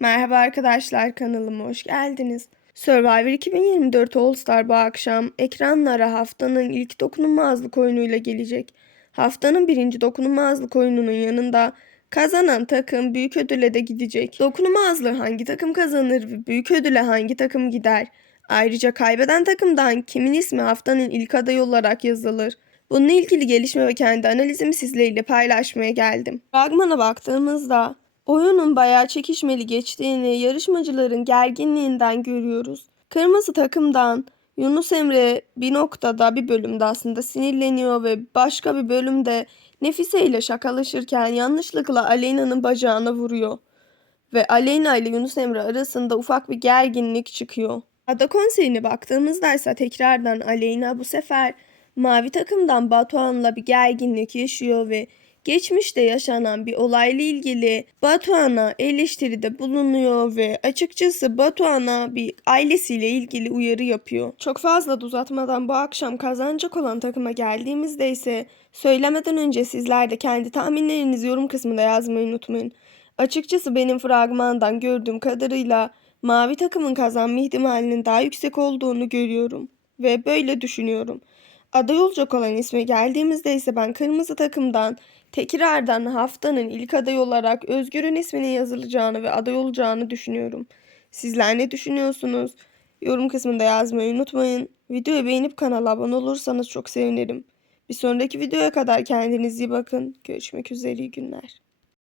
Merhaba arkadaşlar kanalıma hoş geldiniz. Survivor 2024 All Star bu akşam ekranlara haftanın ilk dokunulmazlık oyunuyla gelecek. Haftanın birinci dokunulmazlık oyununun yanında kazanan takım büyük ödüle de gidecek. Dokunulmazlığı hangi takım kazanır ve büyük ödüle hangi takım gider? Ayrıca kaybeden takımdan kimin ismi haftanın ilk adayı olarak yazılır? Bununla ilgili gelişme ve kendi analizimi sizlerle paylaşmaya geldim. Fragmana baktığımızda oyunun bayağı çekişmeli geçtiğini yarışmacıların gerginliğinden görüyoruz. Kırmızı takımdan Yunus Emre bir noktada bir bölümde aslında sinirleniyor ve başka bir bölümde Nefise ile şakalaşırken yanlışlıkla Aleyna'nın bacağına vuruyor. Ve Aleyna ile Yunus Emre arasında ufak bir gerginlik çıkıyor. Ada konseyine baktığımızda ise tekrardan Aleyna bu sefer mavi takımdan Batuhan'la bir gerginlik yaşıyor ve geçmişte yaşanan bir olayla ilgili Batuhan'a eleştiride bulunuyor ve açıkçası Batuhan'a bir ailesiyle ilgili uyarı yapıyor. Çok fazla da uzatmadan bu akşam kazanacak olan takıma geldiğimizde ise söylemeden önce sizler de kendi tahminlerinizi yorum kısmında yazmayı unutmayın. Açıkçası benim fragmandan gördüğüm kadarıyla mavi takımın kazanma ihtimalinin daha yüksek olduğunu görüyorum ve böyle düşünüyorum. Aday olacak olan isme geldiğimizde ise ben kırmızı takımdan tekrardan haftanın ilk adayı olarak Özgür'ün isminin yazılacağını ve aday olacağını düşünüyorum. Sizler ne düşünüyorsunuz? Yorum kısmında yazmayı unutmayın. Videoyu beğenip kanala abone olursanız çok sevinirim. Bir sonraki videoya kadar kendinize iyi bakın. Görüşmek üzere iyi günler.